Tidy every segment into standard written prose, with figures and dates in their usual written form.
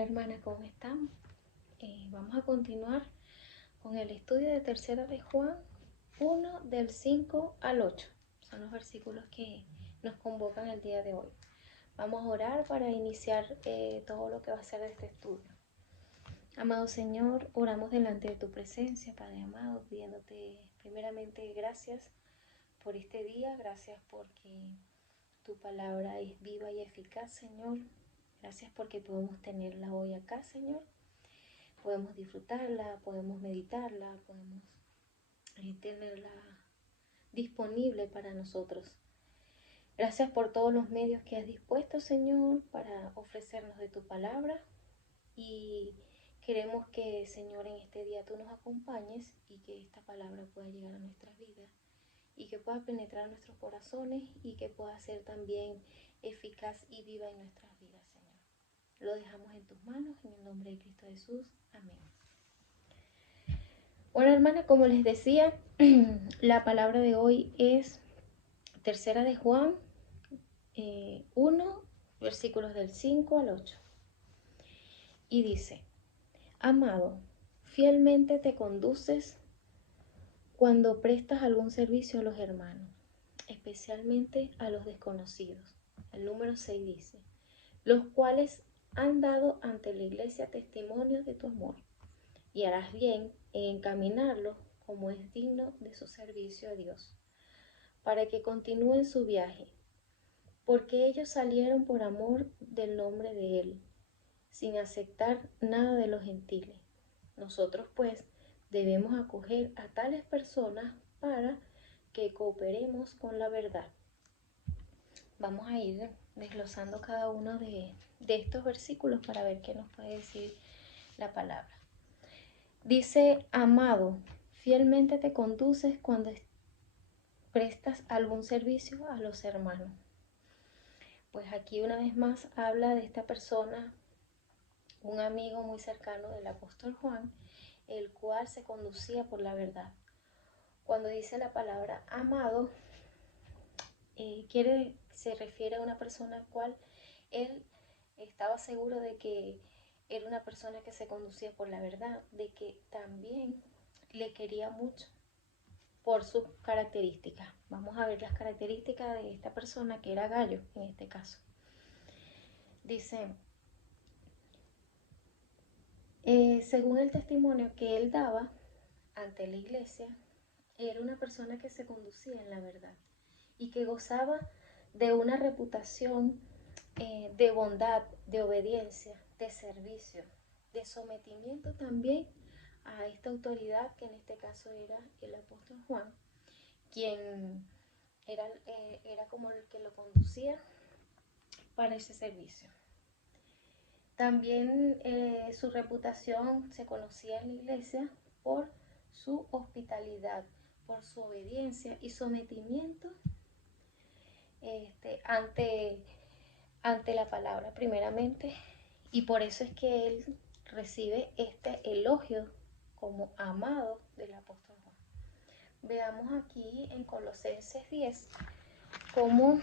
Hola hermana, ¿cómo están? Vamos a continuar con el estudio de Tercera de Juan 1 del 5 al 8. Son los versículos que nos convocan el día de hoy. Vamos a orar para iniciar todo lo que va a ser de este estudio. Amado Señor, oramos delante de tu presencia, Padre amado, pidiéndote primeramente gracias por este día, gracias porque tu palabra es viva y eficaz, Señor. Gracias porque podemos tenerla hoy acá, Señor. Podemos disfrutarla, podemos meditarla, podemos tenerla disponible para nosotros. Gracias por todos los medios que has dispuesto, Señor, para ofrecernos de tu palabra. Y queremos que, Señor, en este día tú nos acompañes y que esta palabra pueda llegar a nuestras vidas y que pueda penetrar nuestros corazones y que pueda ser también eficaz y viva en nuestras vidas, Señor. Lo dejamos en tus manos, en el nombre de Cristo Jesús. Amén. Bueno, hermana, como les decía, la palabra de hoy es Tercera de Juan 1, versículos del 5 al 8. Y dice: Amado, fielmente te conduces cuando prestas algún servicio a los hermanos, especialmente a los desconocidos. El número 6 dice: los cuales han dado ante la iglesia testimonio de tu amor, y harás bien en encaminarlos como es digno de su servicio a Dios, para que continúen su viaje, porque ellos salieron por amor del nombre de Él, sin aceptar nada de los gentiles. Nosotros pues debemos acoger a tales personas para que cooperemos con la verdad. Vamos a ir desglosando cada uno de estos versículos para ver qué nos puede decir la palabra. Dice: amado, fielmente te conduces cuando prestas algún servicio a los hermanos. Pues aquí una vez más habla de esta persona, un amigo muy cercano del apóstol Juan, el cual se conducía por la verdad. Cuando dice la palabra amado, se refiere a una persona al cual él estaba seguro de que era una persona que se conducía por la verdad, de que también le quería mucho por sus características. Vamos a ver las características de esta persona, que era Gallo en este caso. Dice: según el testimonio que él daba ante la iglesia, era una persona que se conducía en la verdad y que gozaba de una reputación de bondad, de obediencia, de servicio, de sometimiento también a esta autoridad, que en este caso era el apóstol Juan, quien era como el que lo conducía para ese servicio. También su reputación se conocía en la iglesia por su hospitalidad, por su obediencia y sometimiento ante la palabra primeramente, y por eso es que él recibe este elogio como amado del apóstol Juan. Veamos aquí en Colosenses 10 cómo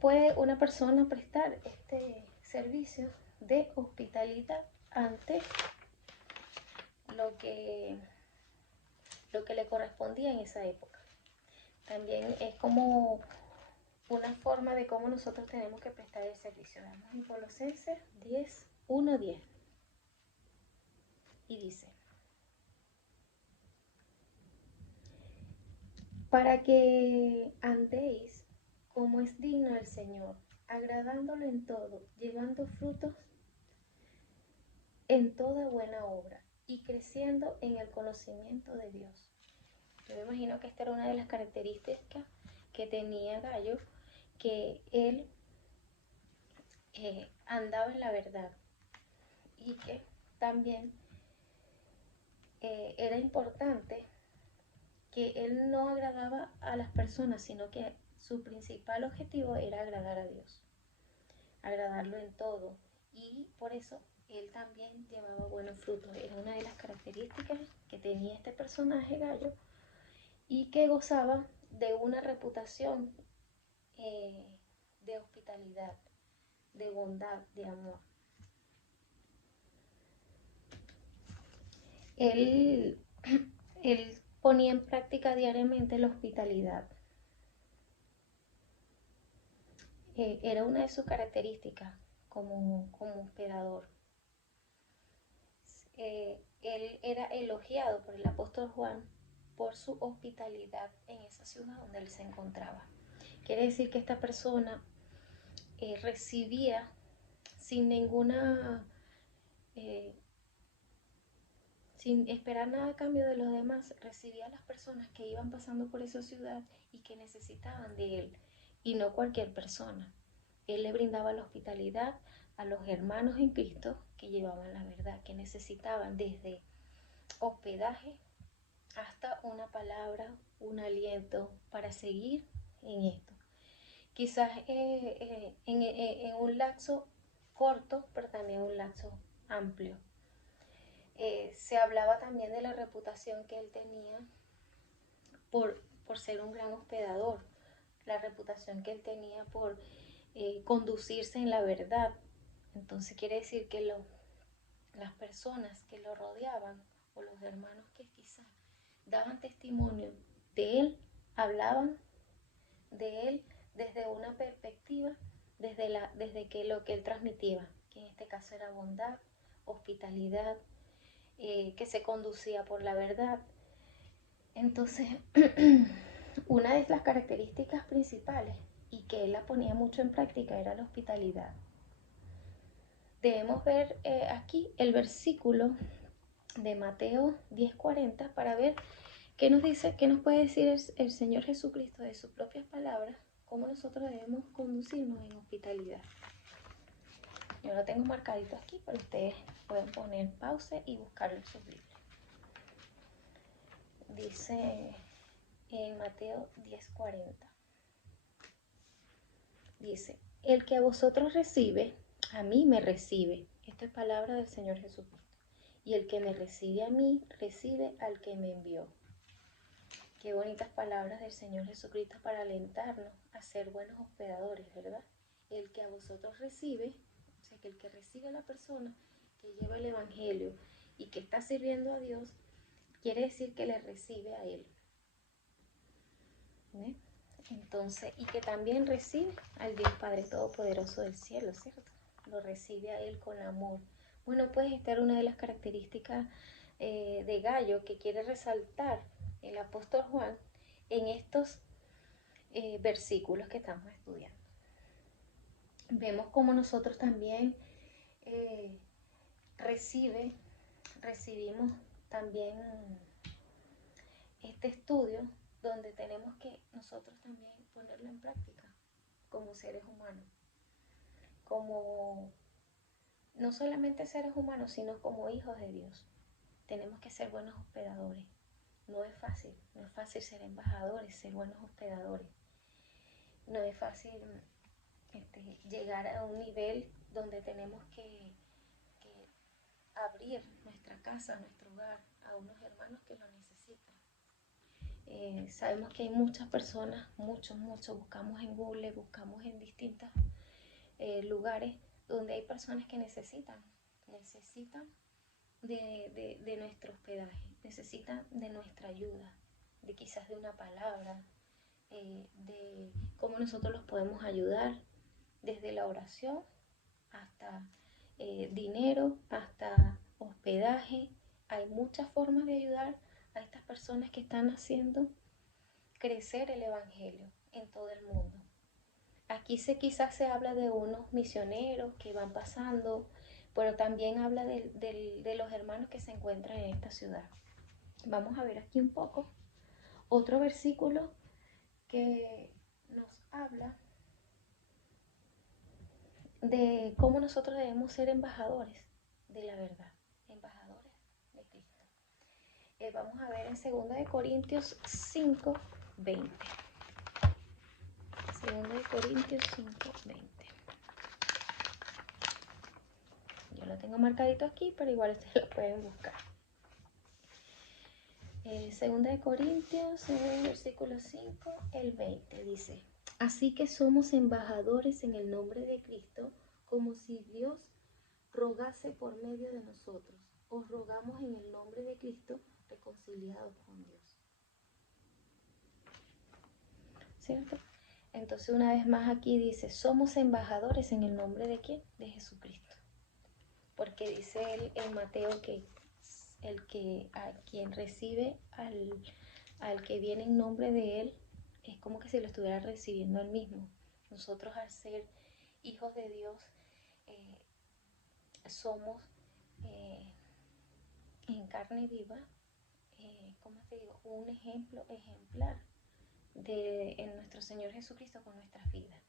puede una persona prestar este servicio de hospitalidad ante lo que le correspondía en esa época. También es como una forma de cómo nosotros tenemos que prestar el servicio. Vamos en Colosenses 10, 1, 10. Y dice: para que andéis como es digno del Señor, agradándolo en todo, llevando frutos en toda buena obra y creciendo en el conocimiento de Dios. Yo me imagino que esta era una de las características que tenía Gallo, que él andaba en la verdad y que también era importante que él no agradaba a las personas, sino que su principal objetivo era agradar a Dios, agradarlo en todo, y por eso él también llevaba buenos frutos. Era una de las características que tenía este personaje Gallo, y que gozaba de una reputación de hospitalidad, de bondad, de amor. él, él ponía en práctica diariamente la hospitalidad. Era una de sus características como hospedador. Él era elogiado por el apóstol Juan por su hospitalidad en esa ciudad donde él se encontraba. Quiere decir que esta persona recibía sin ninguna, sin esperar nada a cambio de los demás, recibía a las personas que iban pasando por esa ciudad y que necesitaban de él, y no cualquier persona. Él le brindaba la hospitalidad a los hermanos en Cristo que llevaban la verdad, que necesitaban desde hospedaje hasta una palabra, un aliento para seguir en esto. Quizás en un lapso corto, pero también un lapso amplio. Se hablaba también de la reputación que él tenía por ser un gran hospedador, la reputación que él tenía por conducirse en la verdad. Entonces quiere decir que las personas que lo rodeaban o los hermanos que quizás daban testimonio de él, hablaban de él desde una perspectiva, desde que lo que él transmitía, que en este caso era bondad, hospitalidad, que se conducía por la verdad. Entonces, una de las características principales y que él la ponía mucho en práctica era la hospitalidad. Debemos ver aquí el versículo de Mateo 10:40 para ver qué nos dice, qué nos puede decir el Señor Jesucristo de sus propias palabras, cómo nosotros debemos conducirnos en hospitalidad. Yo lo tengo marcadito aquí, pero ustedes pueden poner pausa y buscarlo en sus Biblias. Dice en Mateo 10:40. Dice, el que a vosotros recibe, a mí me recibe. Esto es palabra del Señor Jesucristo. Y el que me recibe a mí, recibe al que me envió. Qué bonitas palabras del Señor Jesucristo para alentarnos a ser buenos hospedadores, ¿verdad? El que a vosotros recibe, o sea que el que recibe a la persona que lleva el Evangelio y que está sirviendo a Dios, quiere decir que le recibe a Él. ¿Eh? Entonces, y que también recibe al Dios Padre Todopoderoso del cielo, ¿cierto? Lo recibe a Él con amor. Bueno, puede estar una de las características de Gallo que quiere resaltar el apóstol Juan en estos versículos que estamos estudiando. Vemos cómo nosotros también recibimos también este estudio donde tenemos que nosotros también ponerlo en práctica como seres humanos, como no solamente seres humanos, sino como hijos de Dios. Tenemos que ser buenos hospedadores. No es fácil ser embajadores, ser buenos hospedadores. No es fácil llegar a un nivel donde tenemos que abrir nuestra casa, nuestro hogar a unos hermanos que lo necesitan. Sabemos que hay muchas personas, muchos, buscamos en Google, buscamos en distintos lugares donde hay personas que necesitan de nuestro hospedaje, necesitan de nuestra ayuda, de quizás de una palabra, de cómo nosotros los podemos ayudar, desde la oración hasta dinero, hasta hospedaje. Hay muchas formas de ayudar a estas personas que están haciendo crecer el Evangelio en todo el mundo. Aquí quizás se habla de unos misioneros que van pasando, pero también habla de los hermanos que se encuentran en esta ciudad. Vamos a ver aquí un poco otro versículo que nos habla de cómo nosotros debemos ser embajadores de la verdad, embajadores de Cristo. Vamos a ver en 2 Corintios 5:20. 2 Corintios 5:20. Yo lo tengo marcadito aquí, pero igual ustedes lo pueden buscar. 2 Corintios, versículo 5, el 20, dice: así que somos embajadores en el nombre de Cristo, como si Dios rogase por medio de nosotros. os rogamos en el nombre de Cristo, reconciliados con Dios. ¿Cierto? Entonces una vez más aquí dice, somos embajadores en el nombre de ¿quién? De Jesucristo. Porque dice él en Mateo que el que a quien recibe al que viene en nombre de él, es como que si lo estuviera recibiendo él mismo. Nosotros al ser hijos de Dios, somos en carne viva, ¿cómo te digo? Un ejemplo ejemplar en nuestro Señor Jesucristo con nuestras vidas.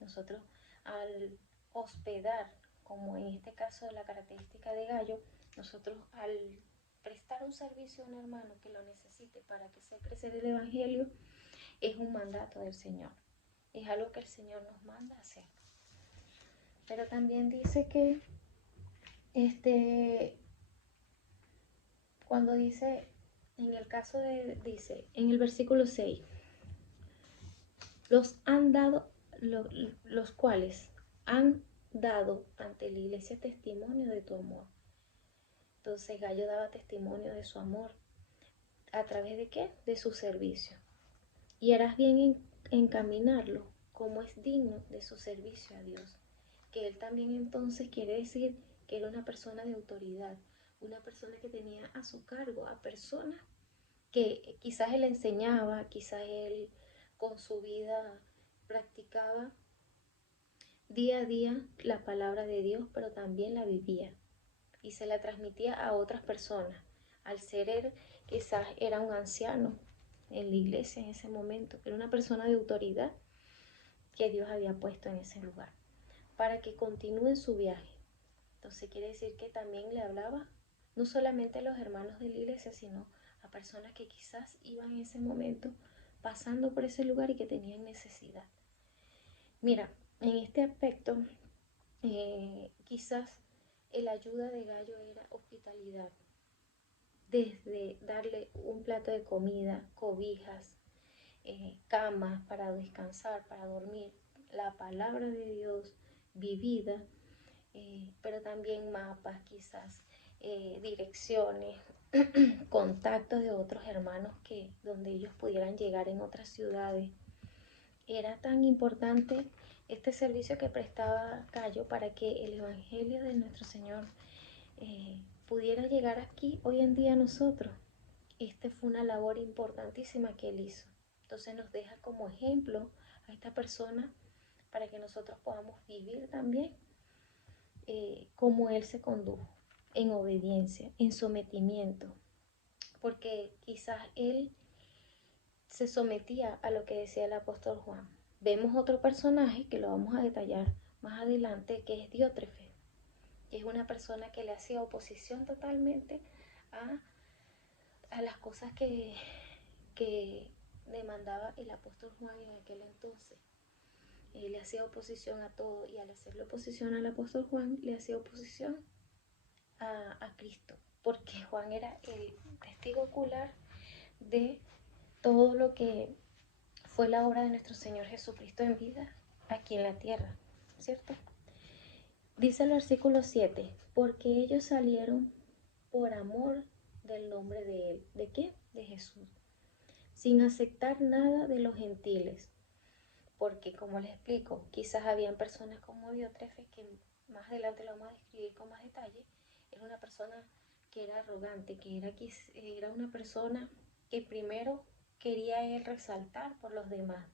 Nosotros al hospedar, como en este caso la característica de Gallo, nosotros al prestar un servicio a un hermano que lo necesite para que sea crecer el Evangelio, es un mandato del Señor. Es algo que el Señor nos manda a hacer. Pero también dice que cuando dice, en el caso de, dice, en el versículo 6, los cuales han dado ante la iglesia testimonio de tu amor. Entonces Gallo daba testimonio de su amor. ¿A través de qué? De su servicio. Y harás bien en encaminarlo como es digno de su servicio a Dios. Que él también entonces quiere decir que era una persona de autoridad, una persona que tenía a su cargo a personas que quizás él enseñaba, quizás él con su vida practicaba día a día la palabra de Dios, pero también la vivía y se la transmitía a otras personas. Al ser él, quizás era un anciano en la iglesia en ese momento, era una persona de autoridad que Dios había puesto en ese lugar para que continúe su viaje. Entonces quiere decir que también le hablaba no solamente a los hermanos de la iglesia, sino a personas que quizás iban en ese momento pasando por ese lugar y que tenían necesidad. Mira, en este aspecto, quizás la ayuda de Gallo era hospitalidad, desde darle un plato de comida, cobijas, camas para descansar, para dormir, la palabra de Dios vivida, pero también mapas, quizás direcciones, contactos de otros hermanos donde ellos pudieran llegar en otras ciudades. Era tan importante este servicio que prestaba Gallo para que el Evangelio de nuestro Señor pudiera llegar aquí hoy en día a nosotros. Fue una labor importantísima que él hizo. Entonces nos deja como ejemplo a esta persona para que nosotros podamos vivir también como él se condujo, en obediencia, en sometimiento, porque quizás él se sometía a lo que decía el apóstol Juan. Vemos otro personaje que lo vamos a detallar más adelante, que es Diótrefe, que es una persona que le hacía oposición totalmente a las cosas que demandaba el apóstol Juan en aquel entonces. Le hacía oposición a todo, y al hacerle oposición al apóstol Juan, le hacía oposición a Cristo, porque Juan era el testigo ocular de todo lo que fue la obra de nuestro Señor Jesucristo en vida aquí en la tierra, ¿cierto? Dice el versículo 7, porque ellos salieron por amor del nombre de Él. ¿De qué? De Jesús. Sin aceptar nada de los gentiles. Porque, como les explico, quizás habían personas como Diótrefe, que más adelante lo vamos a describir con más detalle. Era una persona que era arrogante, que era una persona que primero quería él resaltar por los demás.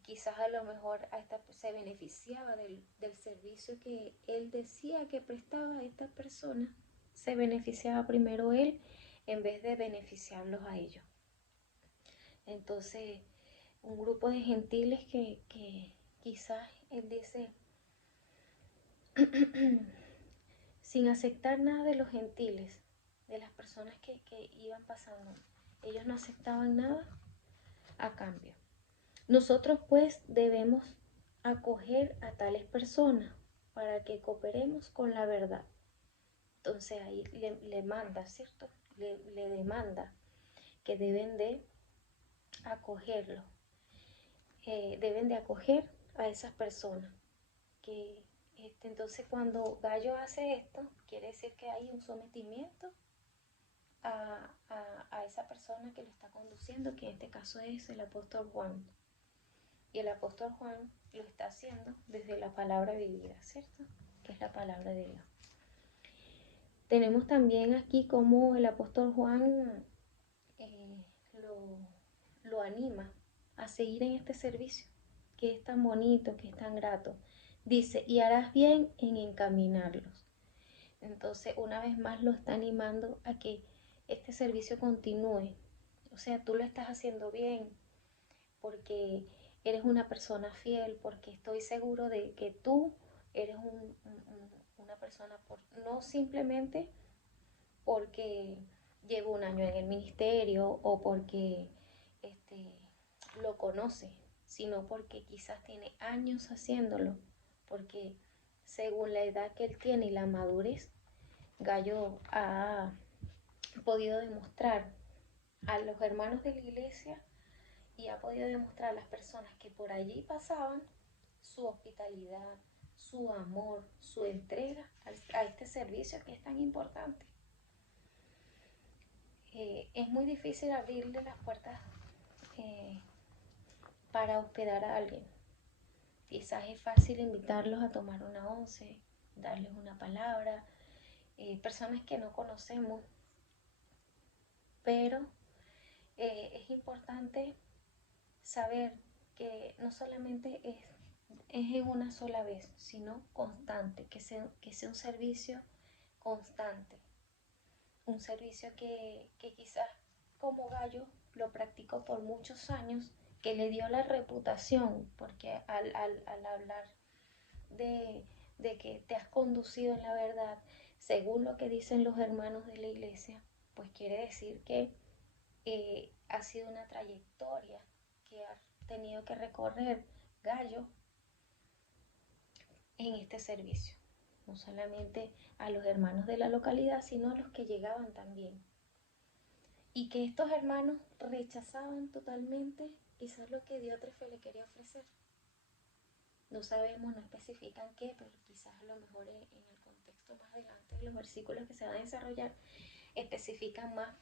Quizás a lo mejor se beneficiaba del servicio que él decía que prestaba a esta persona. Se beneficiaba primero él en vez de beneficiarlos a ellos. Entonces, un grupo de gentiles que quizás él dice, sin aceptar nada de los gentiles, de las personas que iban pasando, ellos no aceptaban nada a cambio. Nosotros pues debemos acoger a tales personas para que cooperemos con la verdad. Entonces ahí le manda, ¿cierto? Le demanda que deben de acogerlo. Deben de acoger a esas personas que Entonces cuando Gallo hace esto, quiere decir que hay un sometimiento a esa persona que lo está conduciendo, que en este caso es el apóstol Juan. Y el apóstol Juan lo está haciendo desde la palabra vivida, ¿cierto? Que es la palabra de Dios. Tenemos también aquí como el apóstol Juan lo anima a seguir en este servicio, que es tan bonito, que es tan grato. Dice, y harás bien en encaminarlos. Entonces, una vez más lo está animando a que este servicio continúe. O sea, tú lo estás haciendo bien porque eres una persona fiel, porque estoy seguro de que tú eres una persona, no simplemente porque llevo un año en el ministerio o porque lo conoce, sino porque quizás tiene años haciéndolo, porque según la edad que él tiene y la madurez, Gallo ha podido demostrar a los hermanos de la iglesia y ha podido demostrar a las personas que por allí pasaban su hospitalidad, su amor, su entrega a este servicio que es tan importante. Es muy difícil abrirle las puertas para hospedar a alguien. Quizás es fácil invitarlos a tomar una once, darles una palabra, personas que no conocemos, pero es importante saber que no solamente es en una sola vez, sino constante, que sea un servicio constante, un servicio que quizás como Gallo lo practicó por muchos años, que le dio la reputación, porque al hablar de que te has conducido en la verdad, según lo que dicen los hermanos de la iglesia, pues quiere decir que ha sido una trayectoria que ha tenido que recorrer Gallo en este servicio. No solamente a los hermanos de la localidad, sino a los que llegaban también. Y que estos hermanos rechazaban totalmente quizás lo que Diótrefe le quería ofrecer. No sabemos, no especifican qué, pero quizás a lo mejor en el contexto más adelante de los versículos que se van a desarrollar especifican más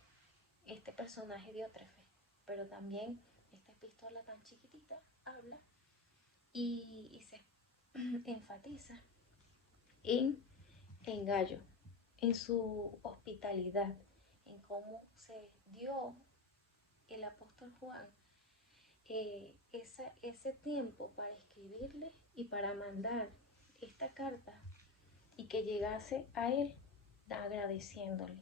este personaje Diótrefe. Pero también esta epístola tan chiquitita habla y se enfatiza en Gallo, en su hospitalidad, en cómo se dio el apóstol Juan ese tiempo para escribirle y para mandar esta carta y que llegase a él agradeciéndole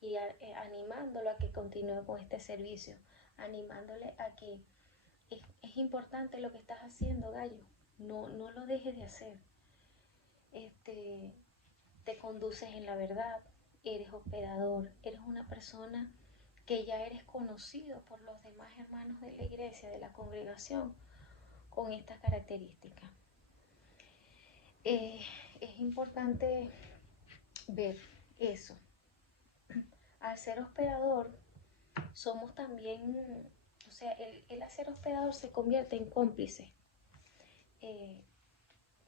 y animándolo a que continúe con este servicio, animándole a que es importante lo que estás haciendo, Gallo, no lo dejes de hacer. Te conduces en la verdad, eres hospedador, eres una persona que ya eres conocido por los demás hermanos de la iglesia, de la congregación, con estas características. Es importante ver eso. Al ser hospedador, somos también, o sea, el ser hospedador se convierte en cómplice.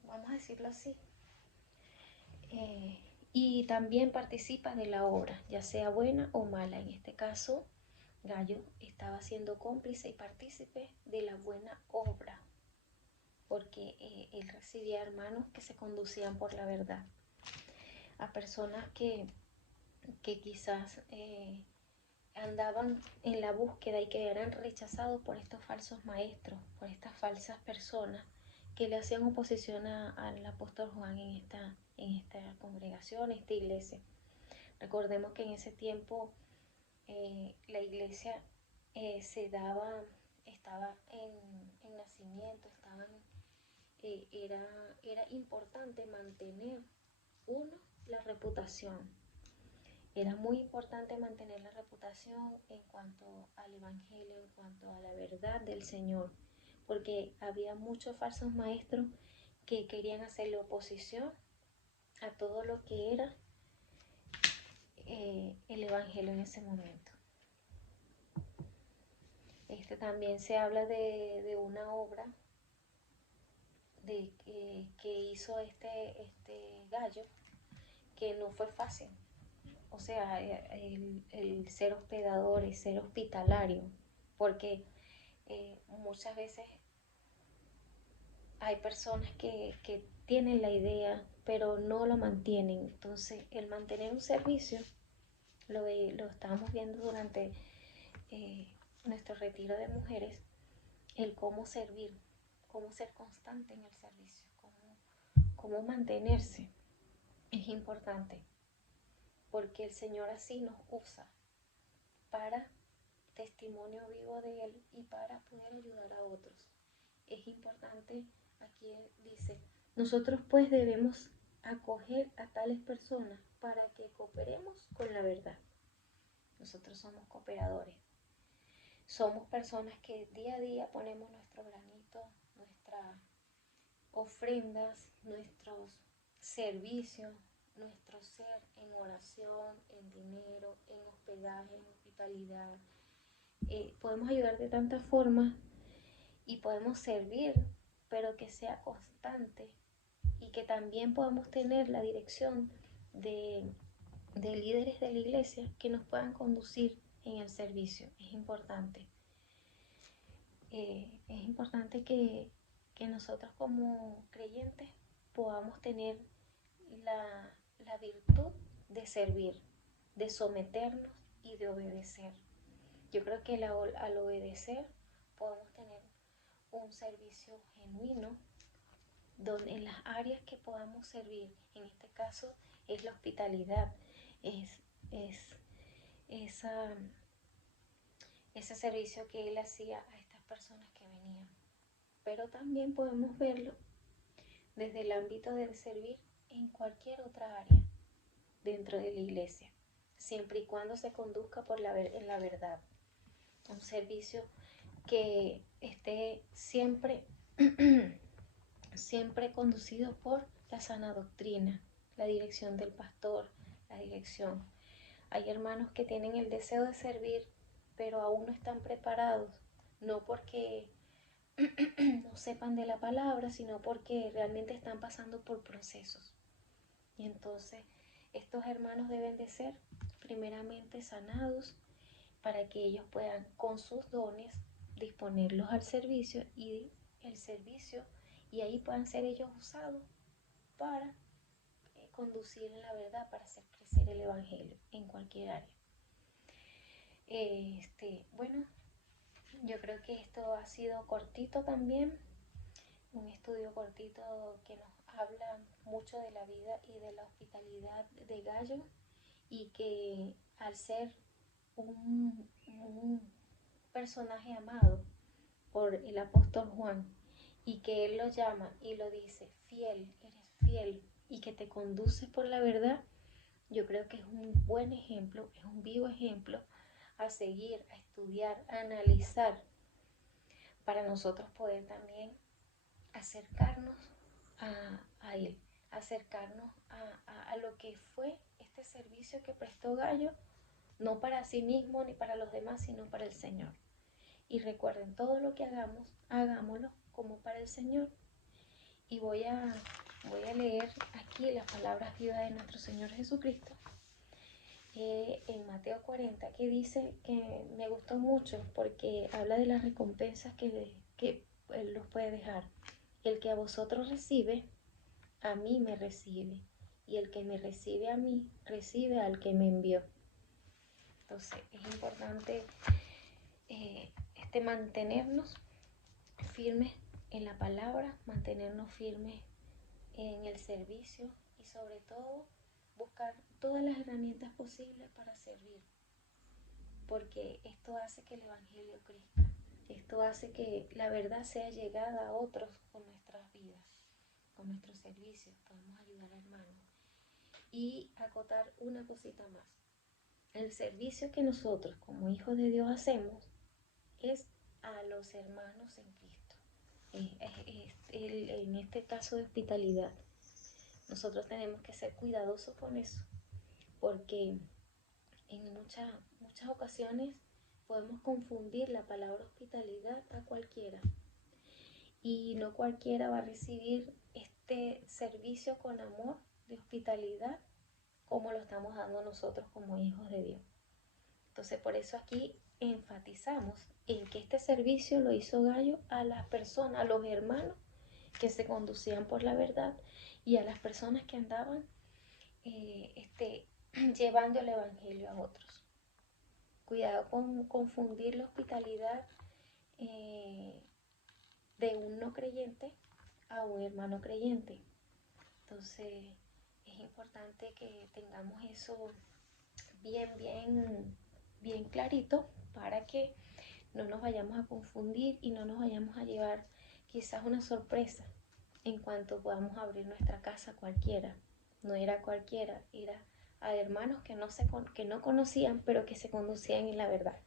Vamos a decirlo así. Y también participa de la obra, ya sea buena o mala. En este caso, Gallo estaba siendo cómplice y partícipe de la buena obra, porque él recibía hermanos que se conducían por la verdad, a personas que quizás andaban en la búsqueda y que eran rechazados por estos falsos maestros, por estas falsas personas que le hacían oposición al apóstol Juan en esta congregación, esta iglesia. Recordemos que en ese tiempo la iglesia estaba en nacimiento, era importante mantener, la reputación. Era muy importante mantener la reputación en cuanto al evangelio, en cuanto a la verdad del Señor, porque había muchos falsos maestros que querían hacerle oposición a todo lo que era el evangelio en ese momento. También se habla de una obra que hizo este gallo, que no fue fácil. O sea, el ser hospedador, el ser hospitalario, porque muchas veces hay personas que tienen la idea, pero no lo mantienen. Entonces, el mantener un servicio, lo estábamos viendo durante nuestro retiro de mujeres, el cómo servir, cómo ser constante en el servicio, cómo mantenerse, es importante, porque el Señor así nos usa para testimonio vivo de Él y para poder ayudar a otros. Es importante, aquí dice, nosotros pues debemos acoger a tales personas para que cooperemos con la verdad. Nosotros somos cooperadores. Somos personas que día a día ponemos nuestro granito, nuestras ofrendas, nuestros servicios, nuestro ser en oración, en dinero, en hospedaje, en hospitalidad. Podemos ayudar de tantas formas y podemos servir, pero que sea constante y que también podamos tener la dirección de líderes de la iglesia que nos puedan conducir en el servicio. Es importante. Es importante que nosotros como creyentes podamos tener la virtud de servir, de someternos y de obedecer. Yo creo que al obedecer podemos tener un servicio genuino donde en las áreas que podamos servir, en este caso es la hospitalidad, es esa, ese servicio que él hacía a estas personas que venían. Pero también podemos verlo desde el ámbito del servir en cualquier otra área dentro de la iglesia, siempre y cuando se conduzca en la verdad. Un servicio que esté siempre, siempre conducido por la sana doctrina, la dirección del pastor, la dirección. Hay hermanos que tienen el deseo de servir, pero aún no están preparados, no porque no sepan de la palabra, sino porque realmente están pasando por procesos. Y entonces estos hermanos deben de ser primeramente sanados para que ellos puedan con sus dones disponerlos al servicio y el servicio, y ahí puedan ser ellos usados para conducir en la verdad, para hacer crecer el evangelio en cualquier área. Bueno, yo creo que esto ha sido cortito también, un estudio cortito que nos habla mucho de la vida y de la hospitalidad de Gallo, y que al ser un personaje amado por el apóstol Juan, y que él lo llama y lo dice, fiel, eres fiel, y que te conduces por la verdad, yo creo que es un buen ejemplo, es un vivo ejemplo a seguir, a estudiar, a analizar, para nosotros poder también acercarnos a Él, acercarnos a lo que fue este servicio que prestó Gallo, no para sí mismo ni para los demás, sino para el Señor. Y recuerden, todo lo que hagamos, hagámoslo como para el Señor. Y voy a leer aquí las palabras vivas de nuestro Señor Jesucristo, en Mateo 40, que dice, que me gustó mucho porque habla de las recompensas que Él los puede dejar. El que a vosotros recibe, a mí me recibe, y el que me recibe a mí, recibe al que me envió. Entonces es importante mantenernos firmes en la palabra, mantenernos firmes en el servicio y sobre todo buscar todas las herramientas posibles para servir, porque esto hace que el evangelio crezca, esto hace que la verdad sea llegada a otros con nuestras vidas, con nuestros servicios. Podemos ayudar a hermanos. Y acotar una cosita más, el servicio que nosotros como hijos de Dios hacemos es a los hermanos en Cristo, en este caso de hospitalidad. Nosotros tenemos que ser cuidadosos con eso, porque en muchas ocasiones podemos confundir la palabra hospitalidad a cualquiera, y no cualquiera va a recibir este servicio con amor, de hospitalidad, como lo estamos dando nosotros como hijos de Dios. Entonces por eso aquí enfatizamos en que este servicio lo hizo Gallo a las personas, a los hermanos que se conducían por la verdad y a las personas que andaban llevando el evangelio a otros. Cuidado con confundir la hospitalidad de un no creyente a un hermano creyente. Entonces es importante que tengamos eso bien clarito para que no nos vayamos a confundir y no nos vayamos a llevar quizás una sorpresa en cuanto podamos abrir nuestra casa a cualquiera. No era cualquiera, era a hermanos que no conocían, pero que se conducían en la verdad.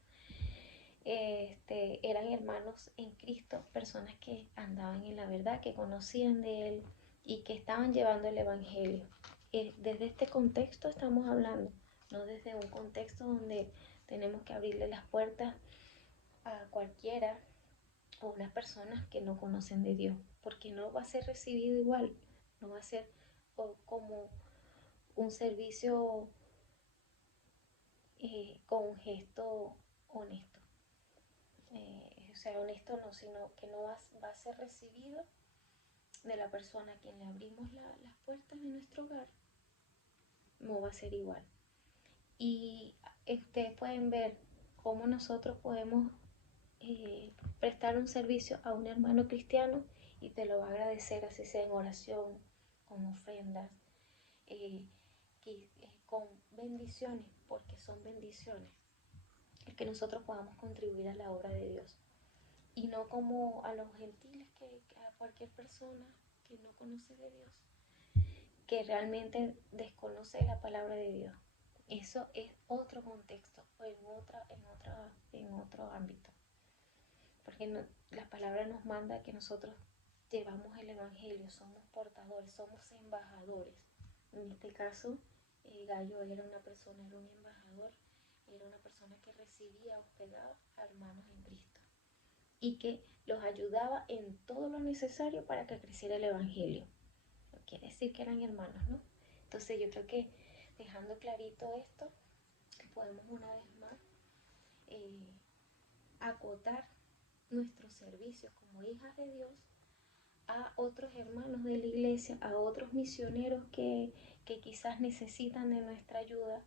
Eran hermanos en Cristo, personas que andaban en la verdad, que conocían de Él y que estaban llevando el Evangelio. Desde este contexto estamos hablando, no desde un contexto donde tenemos que abrirle las puertas a cualquiera o unas personas que no conocen de Dios, porque no va a ser recibido igual, no va a ser como un servicio con un gesto honesto. O sea, honesto no, sino que no va a ser recibido de la persona a quien le abrimos las puertas de nuestro hogar, no va a ser igual. Y ustedes pueden ver cómo nosotros podemos prestar un servicio a un hermano cristiano y te lo va a agradecer, así sea en oración, con ofrendas, con bendiciones, porque son bendiciones, el que nosotros podamos contribuir a la obra de Dios. Y no como a los gentiles, que a cualquier persona que no conoce de Dios, que realmente desconoce la palabra de Dios. Eso es otro contexto, o en otro ámbito. Porque la palabra nos manda que nosotros llevamos el evangelio, somos portadores, somos embajadores. En este caso, Gallo era una persona, era un embajador, era una persona que recibía hospedados a hermanos en Cristo y que los ayudaba en todo lo necesario para que creciera el evangelio. Quiere decir que eran hermanos, ¿no? Entonces yo creo que dejando clarito esto, podemos una vez más acotar nuestros servicios como hijas de Dios a otros hermanos de la iglesia, a otros misioneros que quizás necesitan de nuestra ayuda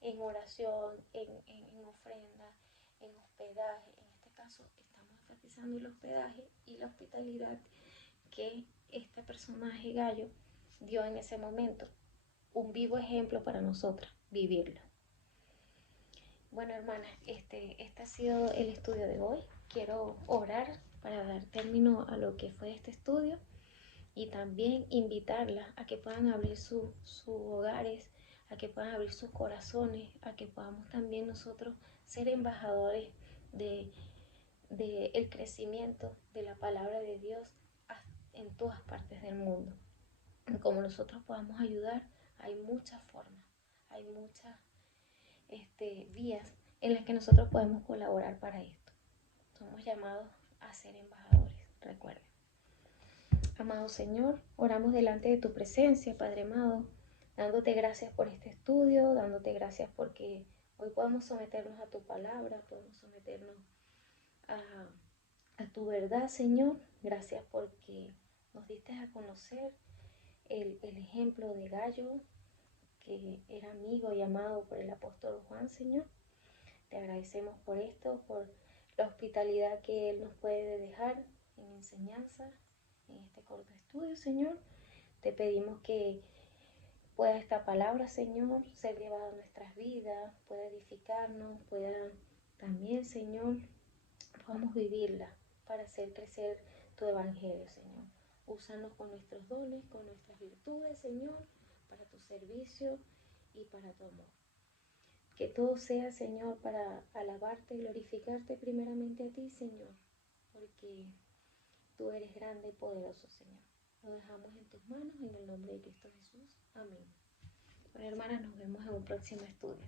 en oración, en ofrenda, en hospedaje. En este caso estamos enfatizando el hospedaje y la hospitalidad que este personaje Gallo dio en ese momento. Un vivo ejemplo para nosotras, vivirlo. Bueno, hermanas, este ha sido el estudio de hoy. Quiero orar para dar término a lo que fue este estudio y también invitarlas a que puedan abrir sus hogares, a que puedan abrir sus corazones, a que podamos también nosotros ser embajadores de el crecimiento de la palabra de Dios en todas partes del mundo. Como nosotros podamos ayudar, hay muchas formas, hay muchas vías en las que nosotros podemos colaborar para esto. Somos llamados a ser embajadores, recuerden. Amado Señor, oramos delante de tu presencia, Padre amado, dándote gracias por este estudio, dándote gracias porque hoy podemos someternos a tu palabra, podemos someternos a tu verdad, Señor. Gracias porque nos diste a conocer el ejemplo de Gallo, que era amigo y amado por el apóstol Juan, Señor. Te agradecemos por esto, por la hospitalidad que Él nos puede dejar en enseñanza, en este corto estudio, Señor. Te pedimos que pueda esta palabra, Señor, ser llevada a nuestras vidas, pueda edificarnos, pueda también, Señor, podamos vivirla para hacer crecer tu evangelio, Señor. Úsanos con nuestros dones, con nuestras virtudes, Señor, para tu servicio y para tu amor. Que todo sea, Señor, para alabarte y glorificarte primeramente a ti, Señor, porque tú eres grande y poderoso, Señor. Lo dejamos en tus manos, en el nombre de Cristo Jesús. Amén. Bueno, hermanas, nos vemos en un próximo estudio.